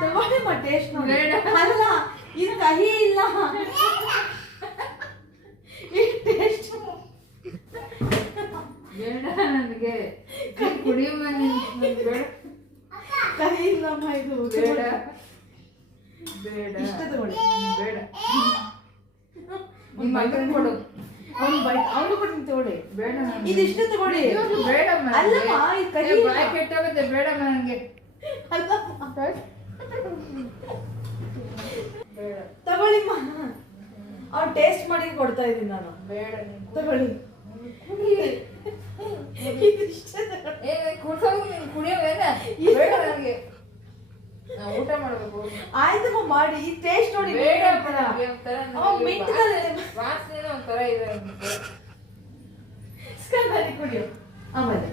ತಗೊಳ್ಳಿಮ್ಮ taste ನೋಡಿ. ಬೇಡ. ಅಲ್ಲ ಇದು ಕಹಿ ಇಲ್ಲ, ಈ ಟೇಸ್ಟ್ ಬೇಡ ನನಗೆ ಕುಡಿಯುವ ಬೇಡ, ಕಹಿ ಇಲ್ಲಮ್ಮ ಇದು. ಬೇಡ ಬೇಡ ಇಷ್ಟ ತಗೊಳ್ಳಿ. ಬೇಡ. ನಿಮ್ಮ ಮಗನ್ ಕೊಡು. ಅವನು ಕೊಟ್ಟು ತಗೊಳ್ಳಿ. ಬೇಡ ನನಗೆ. ಇದಿಷ್ಟು ತಗೊಳ್ಳಿ. ಬೇಡಮ್ಮ ಅಲ್ಲಮ್ಮ ಇದು ಕಹಿ ಇಲ್ಲ. ಬಾಯಿ ಕೆಟ್ಟೋಗುತ್ತೆ. ಬೇಡಮ್ಮ ನನಗೆ. ಅಲ್ಲಮ್ಮ ಬೇಡ ತಗೊಳ್ಳಿಮ್ಮ, ಅವ್ನು ಟೇಸ್ಟ್ ಮಾಡಿ ಕೊಡ್ತಾ ಇದ್ದೀನಿ ನಾನು. ಬೇಡ ತಗೊಳ್ಳಿ. ಇದಿಷ್ಟೇ ತಗೊಳ್ಳಿ. ಕುಡ್ಸೋದು ನೀನು ಕುಡಿಯೋವೇನ? ಬೇಡ ನನಗೆ. ನಾವು ಊಟ ಮಾಡ್ಬೇಕು. ಆಯ್ತಮ್ಮ ಮಾಡಿ, ಈ ಟೇಸ್ಟ್ ನೋಡಿ. ಬೇಡ ಮಿಂಟ್ಗಳೇ ವಾಸನೆ ಒಂಥರ ಇದೆ. ಕುಡಿಯೋ ಆಮೇಲೆ